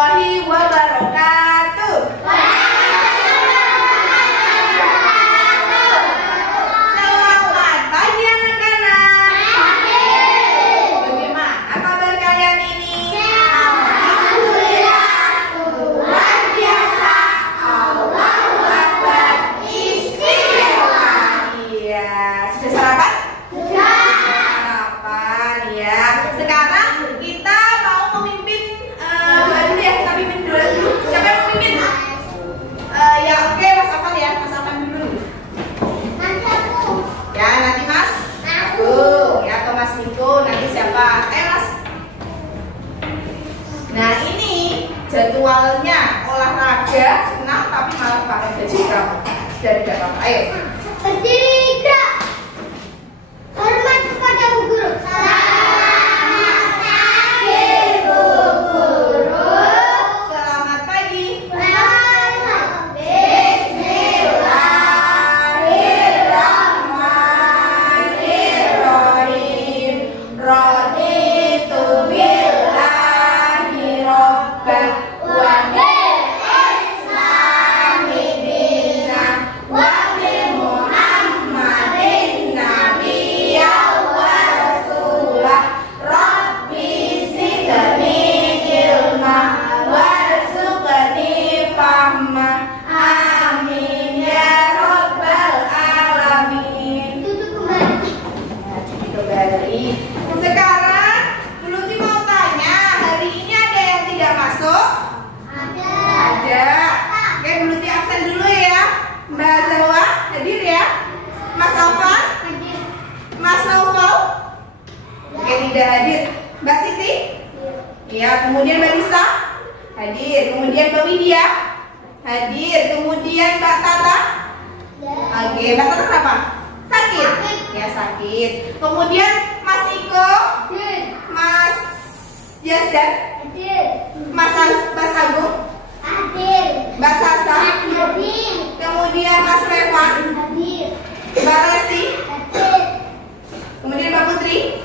warahmatullahi wabarakatuh. Selamat pagi anak-anak. Bagaimana kabar kalian ini? Alhamdulillah, luar biasa. Allahu Akbar, istimewa. Iya, sudah sarapan? Sarapan ya. Sekarang kita mau memimpin doa dulu ya. Kita pimpin doa dulu. Siapa yang mau pimpin? Ya oke, Mas Afan ya. Mas Afan dulu. Nanti aku. Ya nanti Mas. Aku. Ya atau Mas Niko. Nanti siapa? Mas. Nah ini jadwalnya olahraga senam tapi malah pakai baju kamu. Sudah tidak apa-apa. Ayo. Berdiri gerak. Hormat kepada Bu Guru. Selamat pagi Bu Guru. Selamat pagi. Bismillahirrahmanirrahim. Raditu billahi robban wa bil islami dinan wa bi Muhammadin nabiyyan wa rasulah. Rabbi zidni ilma warzuqni fahma. Amin ya rabbal alamin. Duduk kembali. Kembali. Sekarang Bu Luti mau tanya, hari ini ada yang tidak masuk? Ada. Ada. Oke, Bu Luti absen dulu ya. Mbak Zawa hadir ya. Mas Alvan, Hadir. Mas Naufal. Oke, tidak hadir. Mbak Siti? Iya. Kemudian Mbak Lisa? Hadir. Kemudian Mbak Widya? Hadir. Kemudian Mbak Tata? Oke, Mbak Tata kenapa? Sakit? Sakit. Ya sakit. Kemudian Mas Iko? Hadir. Mas Yazdan? Hadir. Mas Agung? Hadir. Mbak Sasa? Hadir. Kemudian Mas Revan? Hadir. Mbak Resti? Hadir. Kemudian Mbak Putri?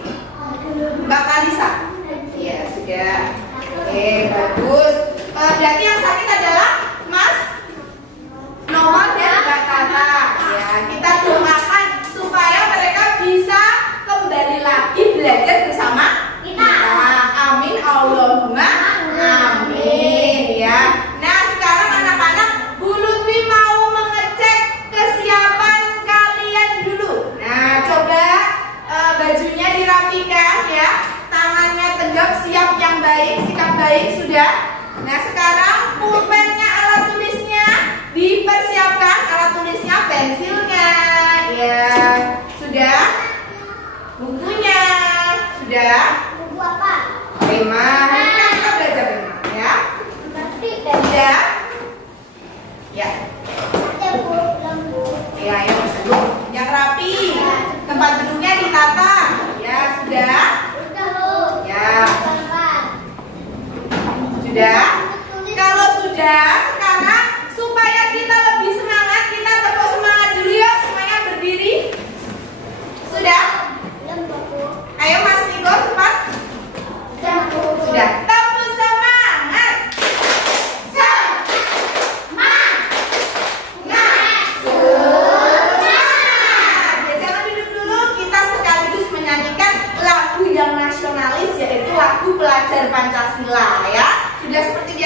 Mbak Kalisa? Ya sudah. Oke, bagus. Berarti yang sakit adalah Mas Novan dan Mbak Tata. Ya, kita doakan supaya mereka bisa kembali lagi belajar bersama kita. Amin Allahumma amin ya. Nah, sekarang anak-anak, Bu Lutfi mau mengecek kesiapan kalian dulu. Nah, coba bajunya dirapikan ya. Tangannya tegap, siap yang baik, sikap baik sudah. Nah, sekarang pulpennya, alat tulisnya dipersiapkan, alat tulisnya, pensilnya, ya sudah. Bukunya sudah. Buku apa? Rema, hari ini kan kita belajar Rema, ya. Berarti Sudah. Ya, ada bu, lembu. ya yang yang rapi. Tempat duduknya ditata. Ya sudah. Udah bu. Ya. Gambar. Sudah. Kalau sudah, sekarang supaya kita lebih semangat, kita tepuk semangat dulu yuk. Semuanya berdiri. Sudah? Lembu bu. Ayo Mas Niko cepat. Udah bu. Sudah. Tepuk semangat. Semangat. Ya, jangan duduk dulu. Kita sekaligus menyanyikan lagu yang nasionalis, yaitu lagu Pelajar Pancasila ya. Sudah seperti biasa.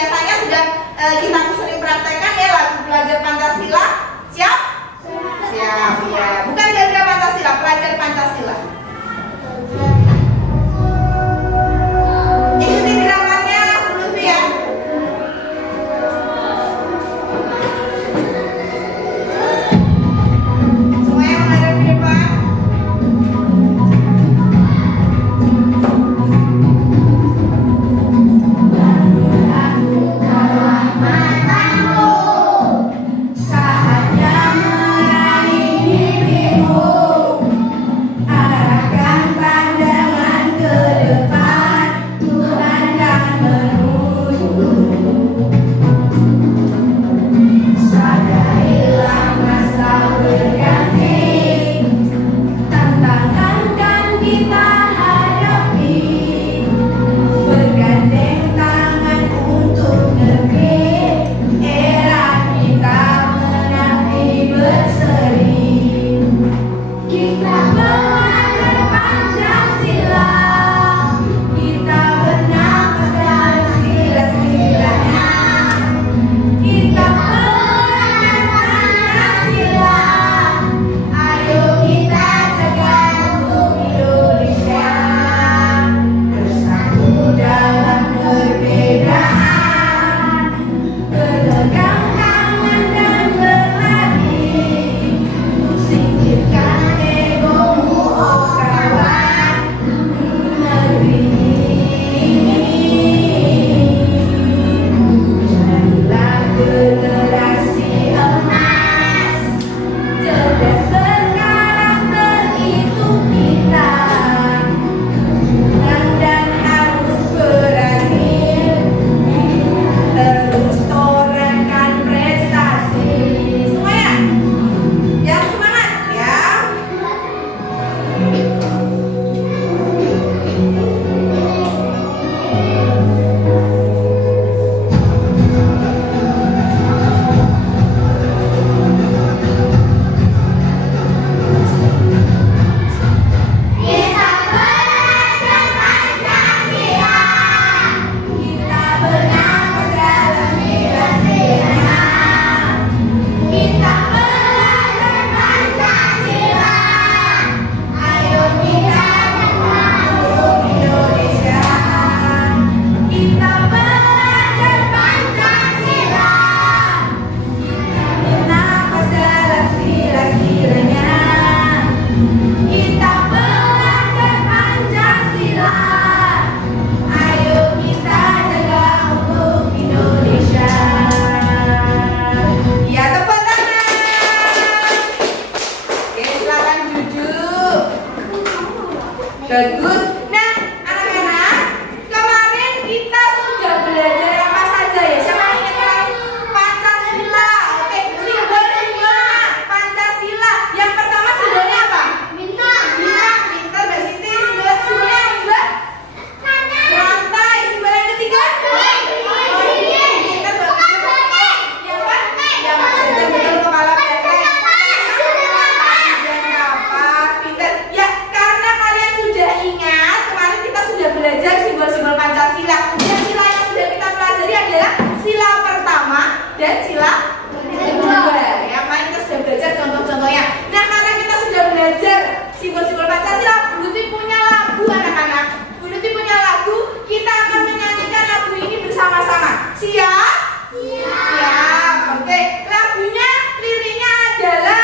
dan sila kedua. Ya, Pak, kita sudah belajar contoh-contohnya. Nah, karena kita sudah belajar simbol-simbol Pancasila, Bu Luti punya lagu anak-anak. Bu Luti punya lagu, kita akan menyanyikan lagu ini bersama-sama. Siap? Siap. Oke, lagunya liriknya adalah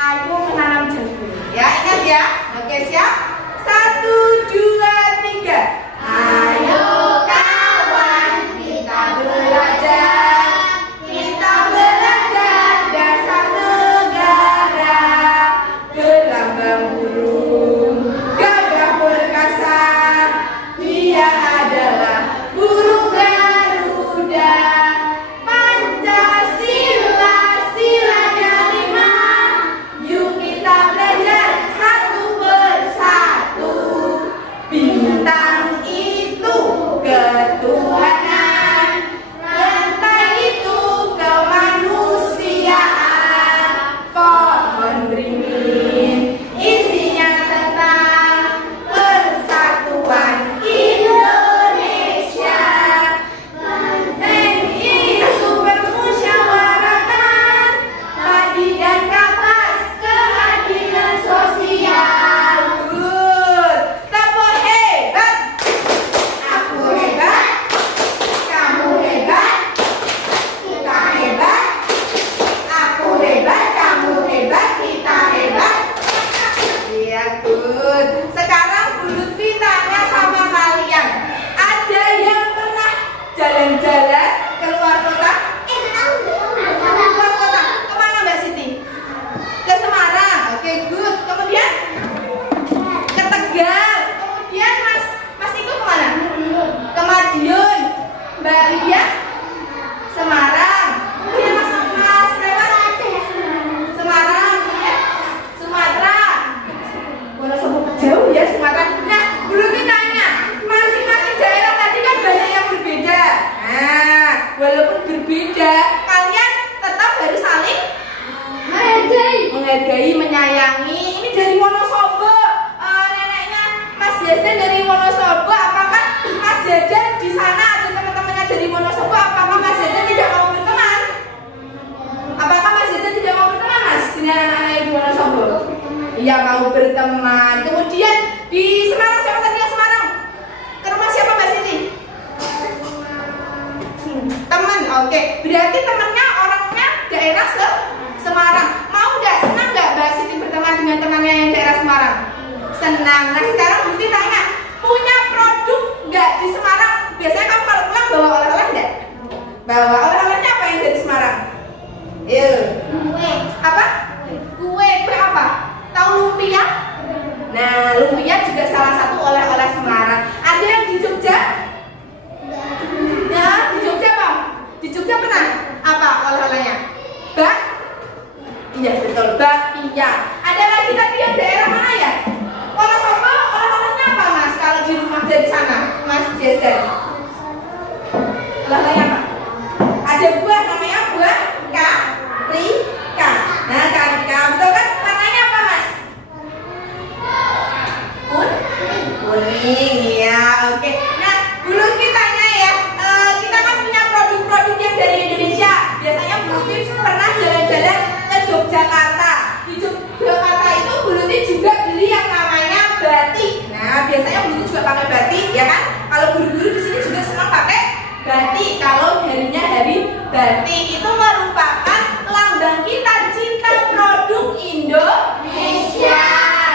Ayo Menanam Jagung. Ya, ingat ya. Oke, siap? 1, 2, 3. Ayo kawan, kita belajar. Kita belajar dasar negara. Berlambang burung gagah perkasa. Dia adalah burung Garuda. Pancasila, silanya 5. Yuk kita belajar satu persatu. Bintang itu ketuhanan, rantai itu kemanusiaan, pohon beringin isinya tentang persatuan Indonesia. Benteng itu permusyawaratan, padi dan kapas keadilan sosial. Good. Tepuk hebat. Aku hebat, kamu hebat, kita hebat. Aku hebat, kamu hebat, kita hebat. Iya, good. Sekarang Bu Lutfi tanya sama kalian, ada yang pernah jalan-jalan ke luar kota? Luar kota, kemana Mbak Siti? Ke Semarang. Oke, good. Kemudian ke Tegal. Kemudian Mas Iko kemana? Ke Madiun. Mbak Lydia Semarang. Kemudian Mas lewat Semarang. Kemudian Sumatera. Wonosobo jauh ya Sumatera. Nah, belum ditanya, masing-masing daerah tadi kan banyak yang berbeda. Nah, walaupun berbeda, kalian tetap harus saling menghargai, menyayangi. Ini dari Wonosobo, neneknya Mas Jajan dari Wonosobo. Apakah Mas Jajan di sana ada teman-temannya dari Wonosobo? Apakah Mas Jajan tidak mau berteman? Apakah Mas Jajan tidak mau berteman, Mas, dengan anak-anak di Wonosobo? Iya, mau berteman. Kemudian di Semarang, siapa tadi yang Semarang? Ke rumah siapa Mbak Siti? Teman, oke. Berarti temannya orangnya daerah Semarang. Mau nggak? Senang nggak Mbak Siti berteman dengan temannya yang daerah Semarang? Senang. Nah, sekarang Budi tanya, punya produk nggak di Semarang? Biasanya kamu kalau pulang bawa oleh-oleh nggak? Bawa oleh-olehnya apa yang dari Semarang? Apa? Kue apa? Tahu lumpia? Nah, lumpia juga salah satu oleh-oleh Semarang. Ada yang di Jogja? Ya, di Jogja apa? Di Jogja pernah? Apa oleh-olehnya? Iya betul, bakpia. Ada lagi tadi yang daerah mana ya? Wonosobo, oleh-olehnya apa Mas? Kalau di rumah dari sana, Mas Jason. Oleh-olehnya apa? Ada buah, namanya buah karika. Nah, karika, betul kan? Warnanya apa Mas? Kuning, ya, oke. Nah, dulu kita tanya ya, kita kan punya produk-produk yang dari Indonesia. Biasanya Bu Luti pernah jalan-jalan ke Yogyakarta. Di Yogyakarta itu Bu Luti juga beli yang namanya batik. Nah, biasanya Bu Luti juga pakai batik, ya kan? Kalau guru-guru di sini juga senang pakai batik. Kalau harinya hari batik, itu merupakan lambang kita cinta produk Indonesia.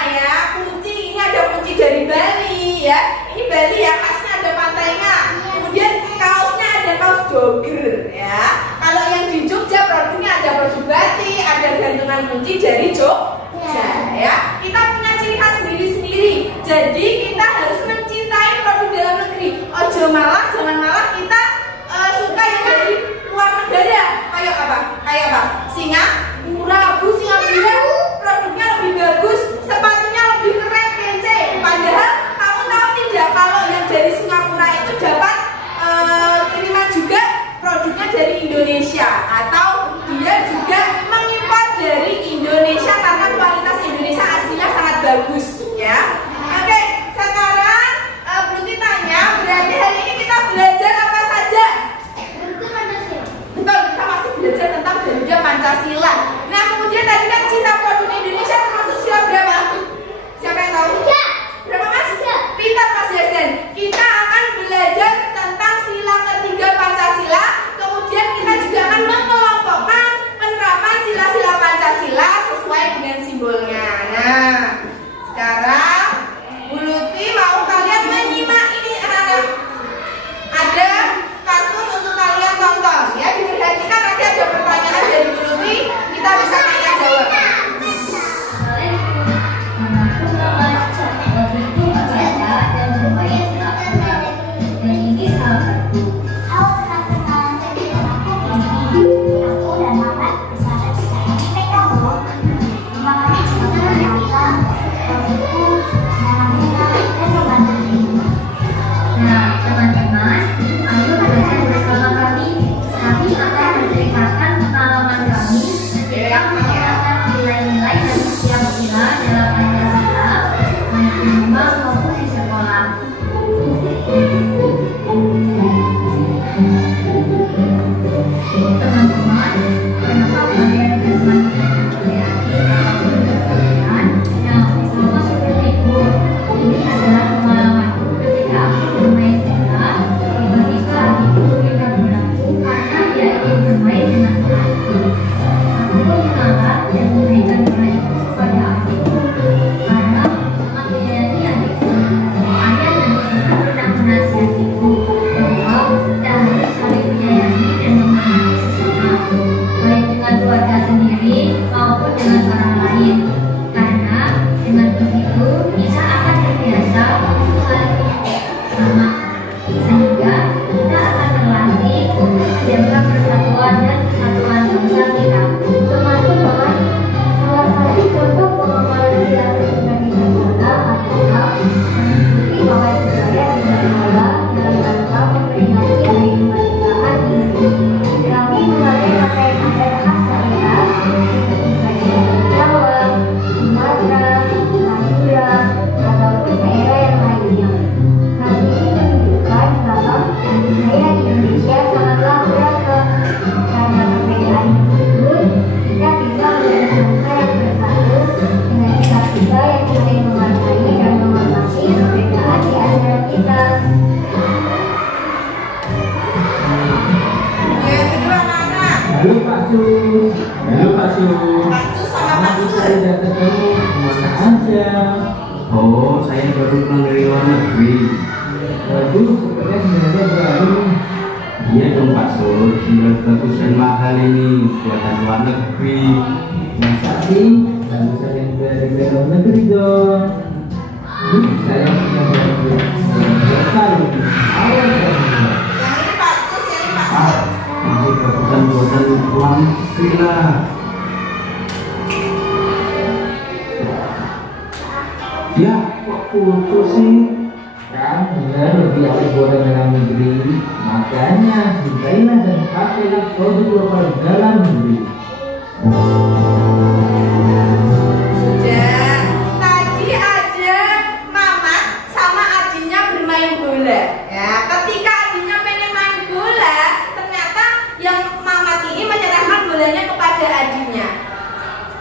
Ya, kunci ini ada kunci dari Bali, ya. Ini Bali ya, khasnya ada pantainya. Kemudian kaosnya ada kaos jogger, ya. Kalau yang di Jogja produknya ada produk batik, ada gantungan kunci dari Jogja, ya. Kita punya ciri khas sendiri-sendiri. Jadi kita harus mencintai produk dalam negeri. Ojo malah, jangan malah kita suka yang dari luar negara. Kayak apa? Kayak apa? Singapura, Singapura produknya lebih bagus, sepatunya lebih keren, kece. Padahal kamu tahu tidak kalau yang dari Singapura itu dapat kiriman juga produknya dari Indonesia, atau dia juga mengimpor dari Indonesia karena kualitas Indonesia aslinya sangat bagus, ya. Oke, sekarang berarti tanya, berarti hari ini kita belajar Halo Pak Sus. Halo Pak Sus. Pak Sus sama Pak Sur. Saya tidak ketemu. Kemana aja? Oh, saya baru pulang dari luar negeri. Waduh, sepertinya sebenarnya baru. Iya dong Pak Sur, sendal bagus dan mahal ini buatan luar negeri. Masa sih? Harus ada yang dari luar negeri dong. Saya punya barang sekali. Awal Yang ini Pak Sus, yang ini Pak Sur. Masih bagusan buatan luar negeri lah. Ya, kok putus sih? kan benar lebih awet buatan dalam negeri. Makanya cintailah dan pakailah produk lokal dalam negeri. Sudah. Tadi ada Mamat sama adiknya bermain bola. Ya, ketika adiknya pengen main bola, ternyata yang Mamat ini menyerahkan bolanya kepada adiknya.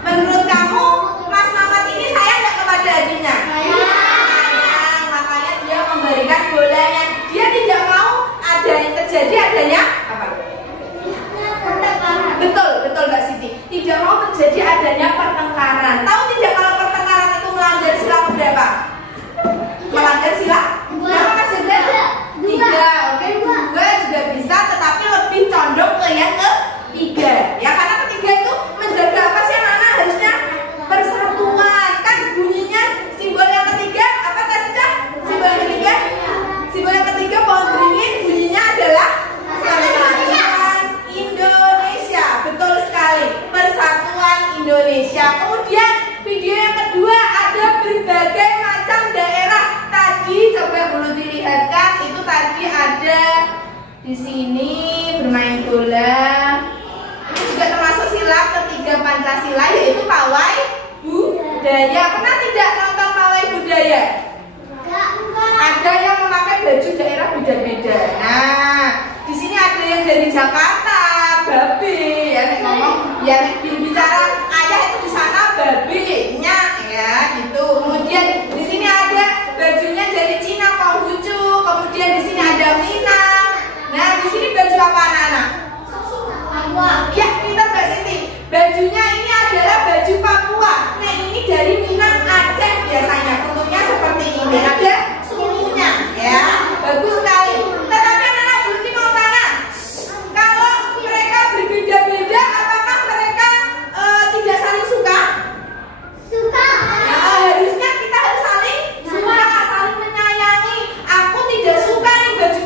Menurut kamu, Mas Mamat ini sayang nggak kepada adiknya? Sayang, makanya dia memberikan bolanya. Dia tidak mau ada yang terjadi adanya apa? Betul, betul Mbak Siti. Tidak mau terjadi adanya pertengkaran. Tahu tidak kalau pertengkaran itu melanggar sila berapa? Melanggar sila? Berapa Mas Jendra? 3. Oke, 2 juga bisa, tetapi lebih condong ke yang ke-3. Ya, karena ketiga itu menjaga apa sih anak-anak? Harusnya persatuan. Kan bunyinya simbol yang ketiga apa tadi Cah? Simbol yang ketiga? Simbol yang ketiga pohon beringin bunyinya adalah persatuan Indonesia. Betul sekali, persatuan Indonesia. Kemudian video yang kedua ada berbagai macam daerah. Tadi coba dulu dilihatkan, itu tadi ada di sini bermain bola. Ini juga termasuk sila ketiga Pancasila, yaitu pawai budaya. Pernah tidak nonton pawai budaya? Ada yang memakai baju daerah beda-beda. Nah, di sini ada yang dari Jakarta, babe, ya nek ngomong, ya nek bicara ayah itu di sana babenya, ya gitu. Kemudian di sini ada bajunya dari Cina, Konghucu. Kemudian di sini ada Minang. Nah, di sini baju apa anak-anak? Ya, pintar Mbak Siti. Bajunya ini adalah baju Papua. Nah, ini dari Minang, Aceh biasanya. Bentuknya seperti ini. Ada sulunya, ya. Bagus sekali. Tetapi anak-anak berarti mau tanya, kalau mereka berbeda-beda, apakah mereka tidak saling suka? Suka. Ya, harusnya kita harus saling suka, saling menyayangi. Aku tidak suka nih baju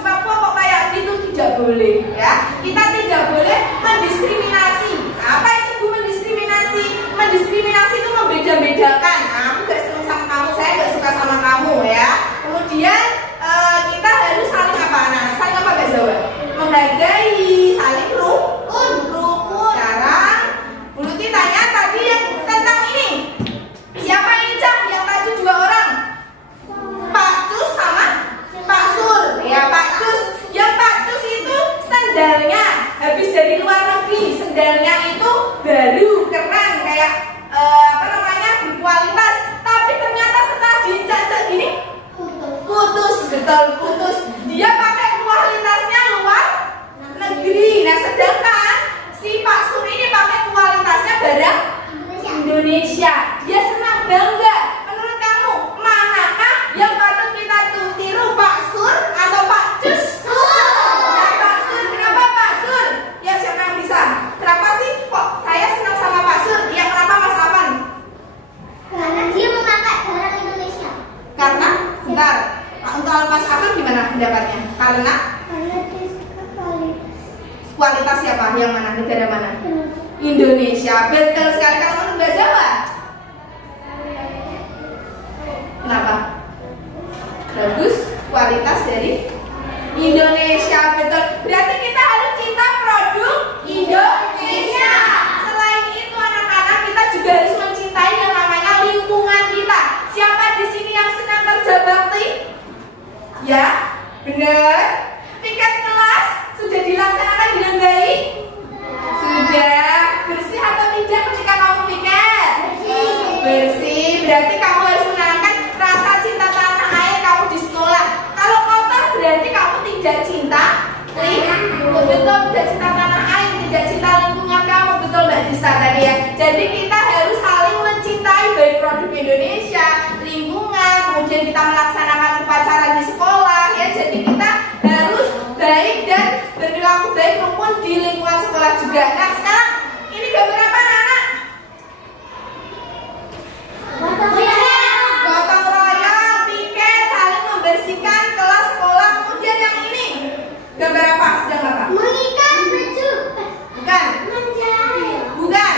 Papua kok kayak gitu, tidak boleh, ya. Kita tidak boleh mendiskriminasi. Apa itu Bu mendiskriminasi? Mendiskriminasi itu membeda-bedakan. Nah, aku gak senang sama kamu, saya gak suka sama kamu, ya. Kemudian kita harus saling apa anak? Saling apa guys Jawa? Menghargai, saling rukun. Sekarang Bu Luti tanya tadi yang tentang ini. Siapa ini Cah? Yang tadi 2 orang. Pak Cus sama Pak Sur. Ya Pak Cus. Yang Pak Cus itu sendalnya habis dari luar negeri. Sendalnya itu baru, keren, kayak apa namanya, berkualitas. Tapi ternyata setelah dicacak gini putus, betul putus. Dia pakai kualitasnya luar negeri. Nah, sedangkan si Pak Sur ini pakai kualitasnya barang Indonesia. Dia senang bangga. Menurut kamu manakah yang patut kita tiru, Pak Sur atau Pak Cus? Nah, Pak Sur. Kenapa Pak Sur? Ya, siapa yang bisa? Kenapa sih kok saya senang sama Pak Sur? Ya, kenapa Mas Afan? Karena dia memakai barang Indonesia. Karena, sebentar, untuk Mas Afan gimana pendapatnya? Karena Dia suka kualitas siapa? Yang mana? Negara mana? Indonesia. Betul sekali. Kalau menurut Mbak Jawa? Kenapa? Bagus kualitas dari Indonesia. Betul. Berarti kita harus cinta produk Indonesia. Selain itu anak-anak, kita juga harus mencintai yang namanya lingkungan kita. Siapa di sini yang senang kerja bakti? Ya, benar. Piket kelas sudah dilaksanakan dengan baik? Sudah. Bersih atau tidak ketika kamu piket? Bersih. Berarti kamu harus menanamkan rasa cinta tanah air kamu di sekolah. Kalau kotor berarti kamu tidak cinta lingkungan. sekolah juga. Nah sekarang ini gambar apa anak-anak? Gotong royong, piket, saling membersihkan kelas sekolah. Kemudian yang ini gambar apa? Sedang apa? Mengikat baju. Bukan. Menjahit. Bukan.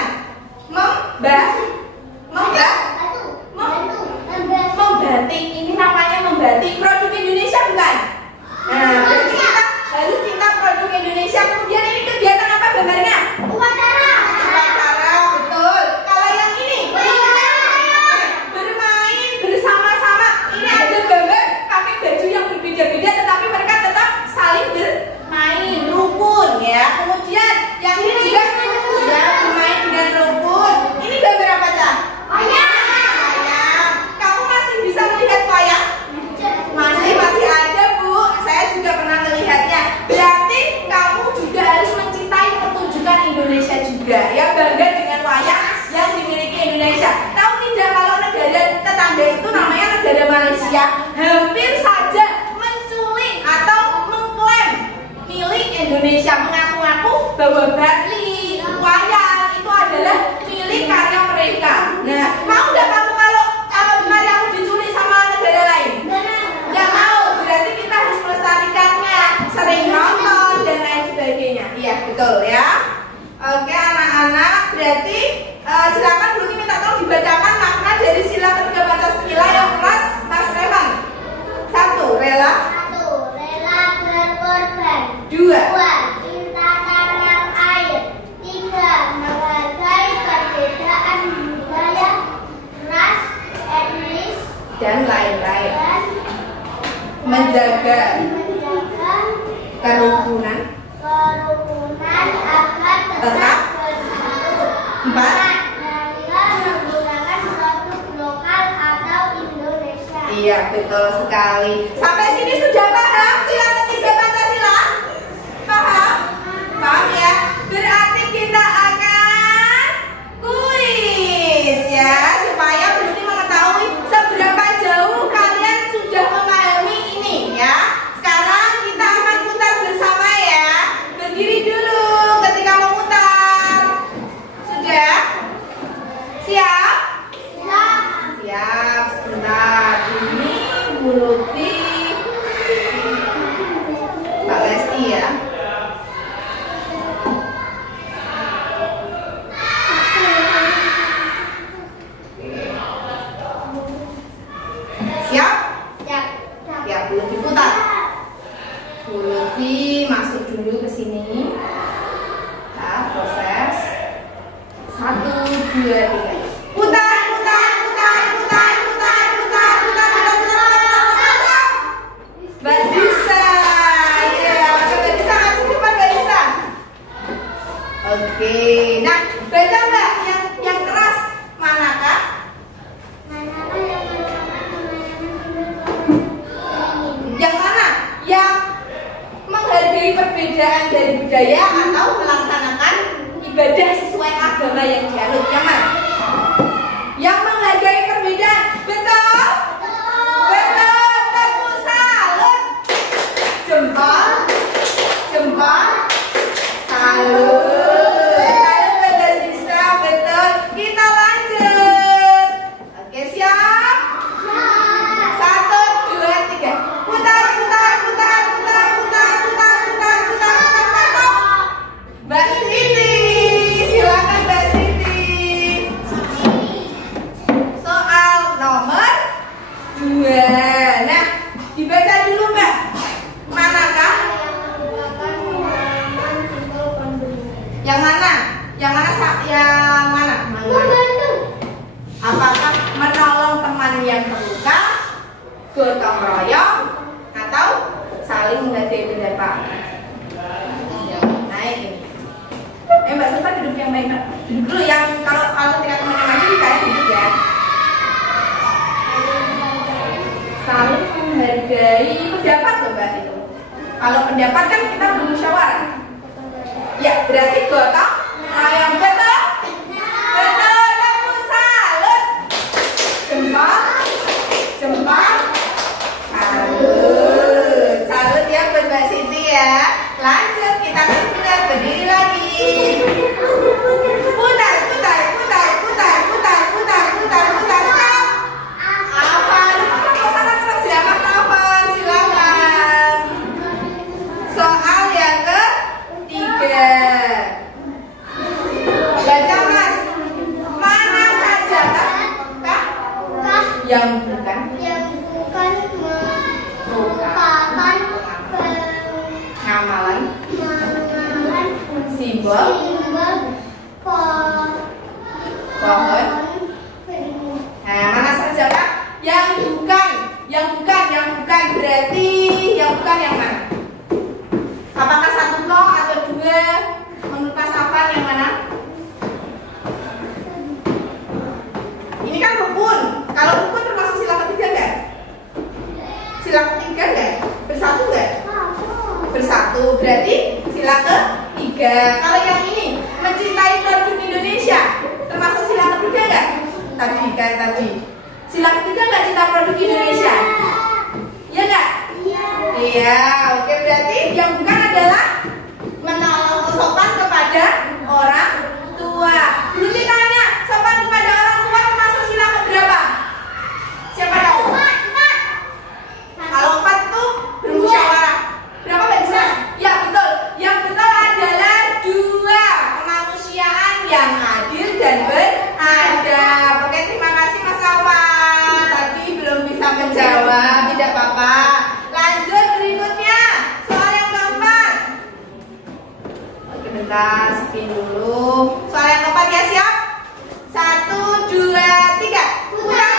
Membatik. Ini namanya membatik. Produk Indonesia bukan? Nah, berarti kita harus cinta produk Indonesia. Kemudian ini kegiatan apa gambarnya? Upacara. Upacara, betul. Kalau yang ini bermain bersama-sama. Ini ada gambar pakai baju yang berbeda-beda, tetapi mereka tetap saling bermain, rukun ya. Kemudian yang ini juga ya, bermain dengan rukun. Ini gambar apa, Cak? Wayang. Wayang. Kamu masih bisa melihat wayang? Masih ada, Bu. Saya juga pernah melihatnya. Berarti kamu juga harus mencintai pertunjukan Indonesia juga ya, bangga dengan wayang yang dimiliki Indonesia. Tahu tidak kalau negara tetangga itu namanya negara Malaysia hampir saja menculik atau mengklaim milik Indonesia, mengaku-ngaku bahwa Bali wayang itu adalah milik karya mereka. Nah, mau nggak kamu kalau karyamu diculik sama negara lain? Nggak mau, berarti kita harus melestarikannya, sering nonton dan lain sebagainya. Iya, betul ya. Oke anak-anak, berarti silakan dulu minta tolong dibacakan makna dari sila ketiga Pancasila yang keras, Mas Revan. 1. Rela. 1. Rela berkorban. 2. 2. Cinta tanah air. 3. Menghargai perbedaan budaya, ras, etnis, Dan lain-lain. dan Menjaga kerukunan. agar tetap bersatu. 4. Dengan menggunakan produk lokal atau Indonesia. Iya, betul sekali. Sampai sini sudah paham sila ketiga Pancasila? Paham? Paham ya? Berarti kita akan kuis ya, supaya berarti mengetahui seberapa jauh kalian sudah memahami ini ya. Sekarang kita akan putar bersama ya. Berdiri dulu ketika memutar. Sudah? Siap? Siap, sebentar. Ini Bu Lutfi, Mbak Lesti ya. Siap? Ya, Bu Lutfi putar. Bu Lutfi masuk dulu ke sini. Nah, proses. 1, 2, 3. Putar. Mbak Disa, ya, Mbak Disa masuk depan Mbak Disa. Oke, nah baca Mbak yang keras manakah? Yang mana? Yang menghargai perbedaan dari budaya atau melaksanakan ibadah sesuai agama yang dianut. Yang mana? Yang menghargai perbedaan. Betul? Betul. Tepuk salut. Jempol. Salut. Salut Mbak Disa. Betul. Kita lanjut. Oke, siap? 1, 2, 3. Putar. Mbak Siti, silakan Mbak Siti. Soal nomor 2. Nah, dibaca dulu Mbak. Manakah? Yang mana? Yang mana? Apakah menolong teman yang terluka, gotong royong, atau saling menghargai pendapat? Nah ini. Mbak Sasa duduk yang baik Mbak. Duduk dulu yang kalau ketika teman-teman maju kayak duduk ya. Saling menghargai pendapat loh Mbak itu. Kalau pendapat kan kita bermusyawarah. Ya berarti gotong royong. Betul? Betul. Tepuk salut. Jempol. Salut ya buat Mbak Siti ya. Lanjut kita ke sini, berdiri lagi. Simbol pohon. Nah, mana saja Kak? Yang bukan berarti yang bukan yang mana? Apakah 1 atau 2? Menurut Mas Afan yang mana? Ini kan rukun. Kalau rukun termasuk sila ketiga enggak? Sila ketiga enggak? Bersatu enggak? Bersatu berarti sila ketiga. Kalau yang ini mencintai produk Indonesia termasuk sila ketiga enggak? Tadi. Sila ketiga enggak cinta produk Indonesia? Ya enggak? Iya, oke, berarti yang bukan adalah menolong sopan kepada orang tua. Dulu ditanya, sopan kepada orang tua termasuk sila keberapa? Siapa tahu? 4. Kalau 4 itu bermusyawarah. Berapa Mbak Disa? Ya betul. Yang betul adalah 2. Kemanusiaan yang adil dan beradab. Oke, terima kasih Mas Afan. Tadi belum bisa menjawab, tidak apa-apa. Lanjut berikutnya, soal yang keempat. Oke, bentar, spin dulu. Soal yang keempat ya, siap? 1, 2, 3. Putar.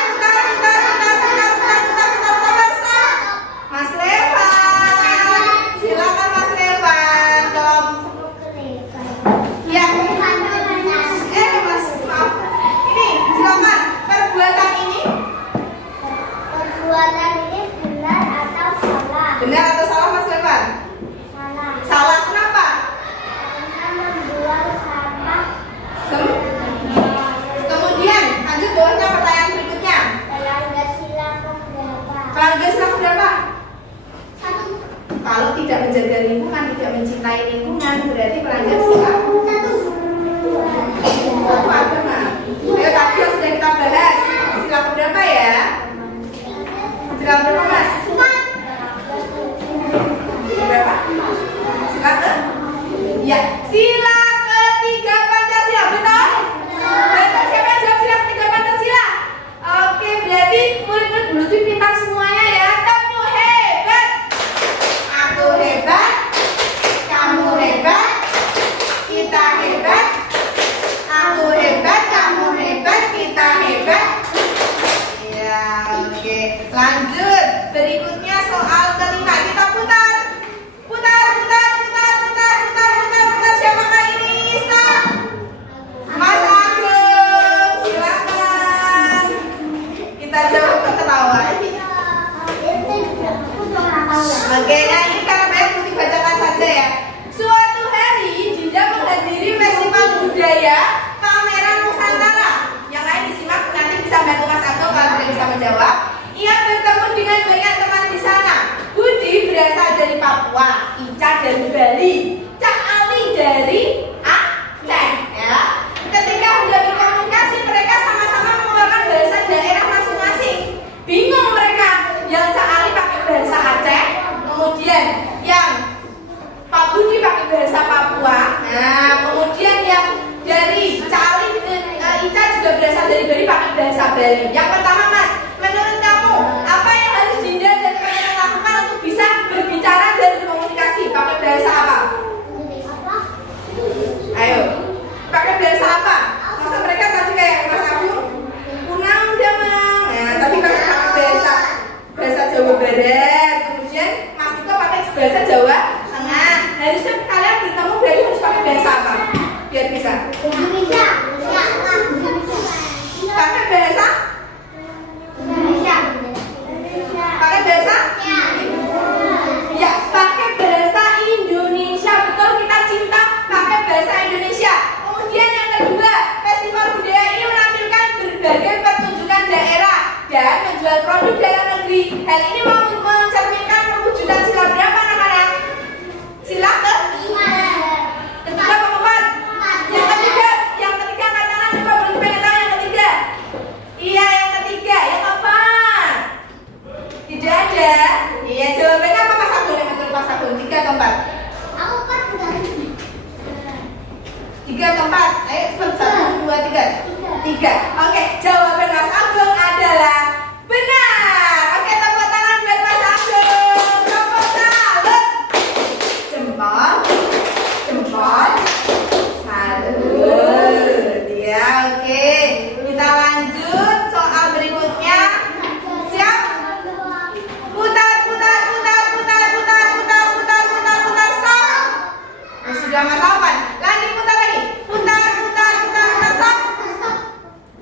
Stop. Mas Levan, silakan Mas Levan. Ya. Mas, maaf. Ini silakan. Perbuatan ini benar atau salah Mas Levan? Salah kenapa? Kemudian lanjut bawahnya pertanyaan berikutnya. Pelanggar sila keberapa? 1. Kalau tidak menjaga lingkungan, tidak mencintai lingkungan, berarti pelanggar sila 1. Ayo tadi yang sudah kita bahas. Sila keberapa ya? Sila berapa Mas? Berapa? Sila ke? Ya, sila ketiga Pancasila, betul? Betul, siapa yang jawab sila ketiga Pancasila? Oke, berarti murid-murid Bluetooth pintar semuanya ya. Kamu hebat, aku hebat, kamu hebat, kita hebat, aku hebat, kamu hebat, kita hebat. Ya, oke. Lanjut, berikutnya soal kelima. Kita putar. Siapakah ini? Stop. Mas Agung, silakan. Kita jawab ketawa. Oke, nah ini karena banyak putih bacakan saja ya. Suatu hari Dinda menghadiri festival budaya pameran Nusantara. Yang lain disimak, nanti bisa bantu Mas Agung kalau tidak bisa menjawab. Ia bertemu dengan banyak teman di sana. Budi berasal dari Papua, Ica dari Bali, Cak Ali dari Aceh. Ya. Ketika sudah berkomunikasi, mereka sama-sama mengeluarkan bahasa daerah masing-masing. Bingung mereka. Yang Cak Ali pakai bahasa Aceh, kemudian yang Pak Budi pakai bahasa Papua. Nah, kemudian yang dari Cak Ali, Ica juga berasal dari Bali pakai bahasa Bali. Yang pertama Mas, menurut kamu apa yang harus Dinda dan teman-teman lakukan untuk bisa berbicara dan berkomunikasi? Pakai bahasa apa? Ayo, pakai bahasa apa? Masa mereka tadi kayak Mas Agung kunang damang, nah, tapi pakai bahasa Jawa Barat. Kemudian Mas Tito pakai bahasa Jawa Tengah. Harusnya kalian bertemu berarti harus pakai bahasa apa? Biar bisa. Pakai bahasa? Pakai bahasa? Ya, pakai bahasa Indonesia. Betul, kita cinta pakai bahasa Indonesia. Kemudian yang kedua, festival budaya ini menampilkan berbagai pertunjukan daerah dan menjual produk dalam negeri. Hal ini mencerminkan perwujudan sila berapa anak-anak? Sila ketiga keempat. Yang ketiga angkat tangan, coba berhenti pegang tangan yang ketiga. Iya, yang ketiga, yang keempat. Tidak ada. Iya, jawabannya apa Mas Agung? Yang menurut Mas Agung, 3 keempat. 3 keempat. Ayo cepat, 1, 2, 3. 3. Oke, jawaban Mas Agung adalah benar. Oke, tepuk tangan buat Mas Agung. Tepuk tangan. Jempol. sudah Mas Alvan. Lanjut putar lagi. Putar, stop.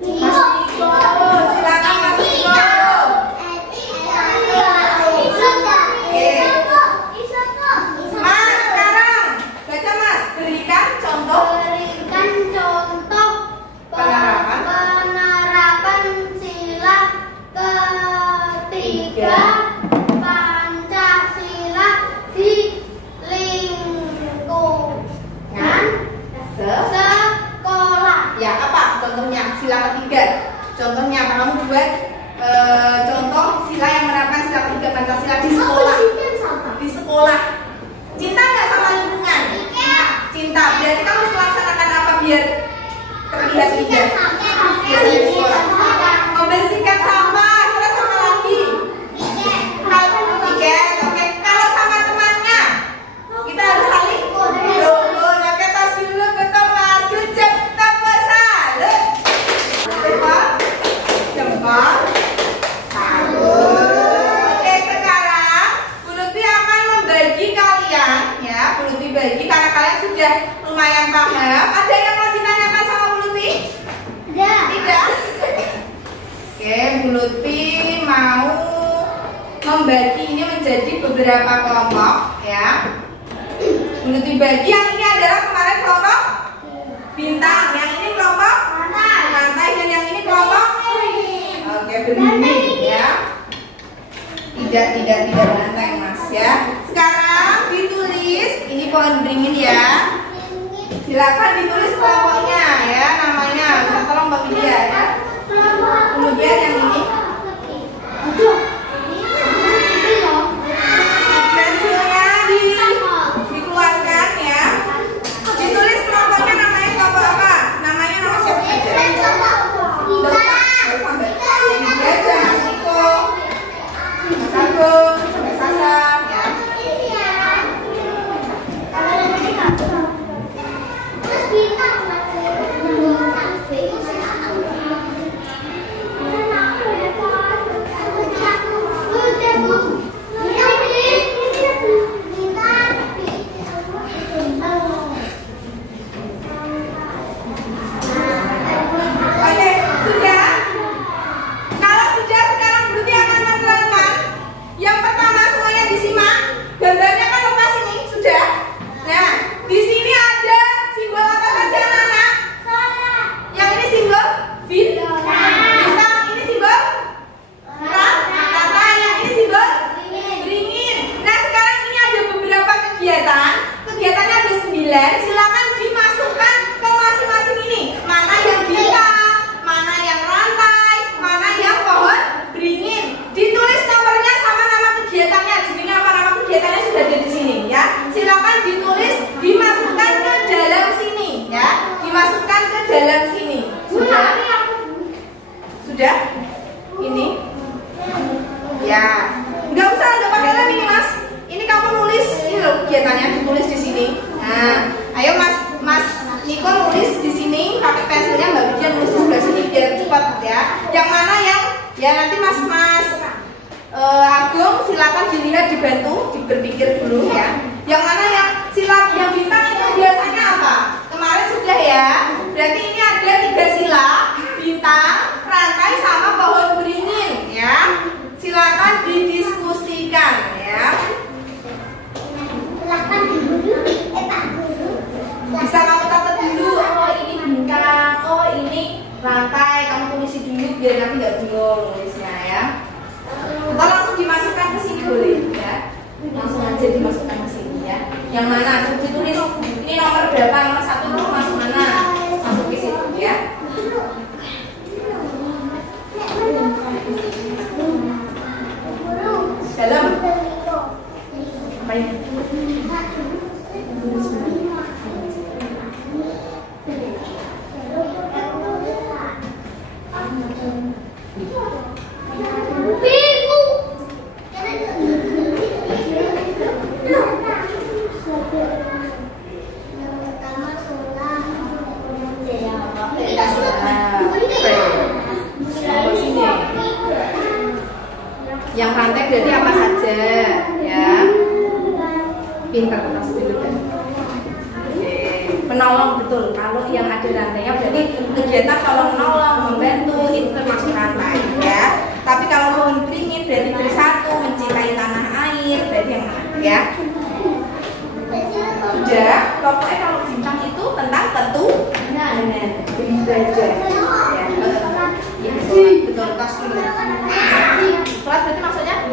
Mas Niko, silakan Mas Niko. Mas, sekarang baca Mas. Berikan contoh penerapan sila ketiga Pancasila di lingkungan sekolah. Ya, apa contohnya? Sila ketiga. Contohnya kamu buat contoh sila yang menerapkan sila ketiga Pancasila di sekolah. Di sekolah. Cinta nggak sama lingkungan? Cinta. Berarti kamu harus melaksanakan apa biar terlihat indah? Biasanya di sekolah. Membersihkan sampah. Terus apa lagi? Piket. Oke. Kalau sama temannya, kita harus saling rukun. Oke, tos dulu ke Thomas. Good job. Tepuk salut. Jempol. Oke, sekarang Bu Lutfi akan membagi kalian, ya. Bu Lutfi bagi karena kalian sudah lumayan paham. Ada yang mau ditanyakan sama Bu Lutfi? Tidak. Oke, Bu Lutfi mau membagi ini menjadi beberapa kelompok, ya. Bu Lutfi bagi yang ini adalah kemarin kelompok bintang, yang ini kelompok lantai, dan yang ini kelompok oke berini, ya. Tidak lantai Mas, ya. Sekarang ditulis ini pohon beringin, ya. Silakan ditulis kelompoknya, ya, namanya. Minta tolong Mbak Widya, ya. Kemudian yang ini pensilnya dikeluarkan, ya. Ditulis kelompoknya, namanya kelompok apa? Namanya nama siapa saja? Mas Niko, Mas Agung, sampai Sasa, ya. Oke, sudah? Kalau sudah, sekarang Lutfi akan menerangkan. Yang pertama semuanya disimak. Gambarnya kan lepas ini, sudah. Nah, di sini ada simbol apa saja anak-anak? Yang ini simbol bintang. Ini simbol rantai. Yang ini simbol beringin. Nah, sekarang ini ada beberapa kegiatan. Kegiatannya ada 9. Silakan dimasukkan ke masing-masing ini. Mana yang bintang, mana yang rantai, mana yang pohon beringin. Ditulis nomornya sama nama kegiatannya. Jadi nama kegiatannya sudah ada di sini, ya. Silakan ditulis, dimasukkan ke dalam sini, ya. Dimasukkan ke dalam sini. Sudah? Sudah? Ini? Ya. Nggak usah, nggak pakai lem ini, Mas. Ini kamu nulis, ini loh kegiatannya ditulis di sini. Nah, ayo Mas Niko nulis di sini, pakai pensilnya, Mbak Widya nulis di sebelah sini biar cepat, ya. Yang mana yang ya nanti Mas Agung silakan dilihat, dibantu, berpikir dulu, ya. Yang mana yang sila yang bintang itu biasanya apa? Kemarin sudah, ya. Berarti ini ada 3 sila, bintang, rantai, sama pohon beringin, ya. Silakan didiskusikan, ya. Bisa kamu catat dulu. Oh, ini bintang, oh ini rantai. Kamu tulisi dulu biar nanti nggak bingung nulisnya, ya. Atau langsung dimasukkan ke sini boleh, ya. Langsung aja dimasukkan ke sini, ya. Yang mana? Ditulis. Ini nomor berapa? Nomor 1 itu masuk mana? Masuk ke situ, ya. Dalam. Apa ini? menolong, betul. Kalau yang ada rantainya berarti kegiatan kalau menolong, membantu itu termasuk rantai ya. Tapi kalau pohon beringin berarti bersatu, mencintai tanah air, berarti yang mana ya? Sudah, pokoknya kalau bintang itu tentang ketuhanan, beribadah ya. Betul, tas dulu. Sholat berarti maksudnya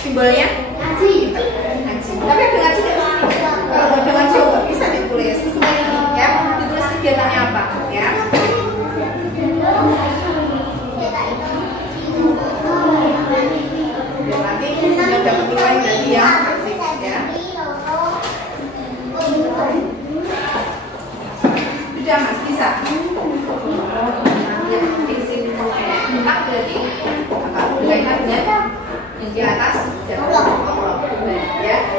simbolnya ngaji. Tapi ada ngaji nggak bisa? Kalau ada ngaji nggak bisa ditulis sesuai ini ya. Ditulis kegiatannya apa ya? Ya nanti udah dapat nilai dari yang asik ya. Sudah mas bisa. Tentang berarti apa? Berkaitan dengan yang di atas ya,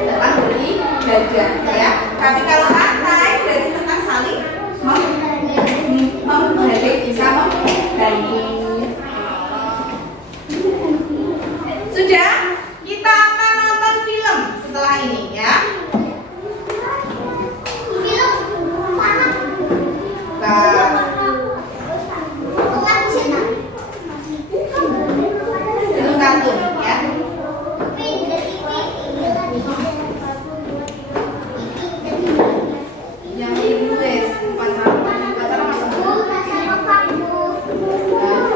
tentang beribadah ya. Tapi kalau rantai berarti tentang saling memberi, bisa memberi. Sudah, kita akan nonton film setelah ini ya. Film kartun ya. Yang ditulis pacaran masuk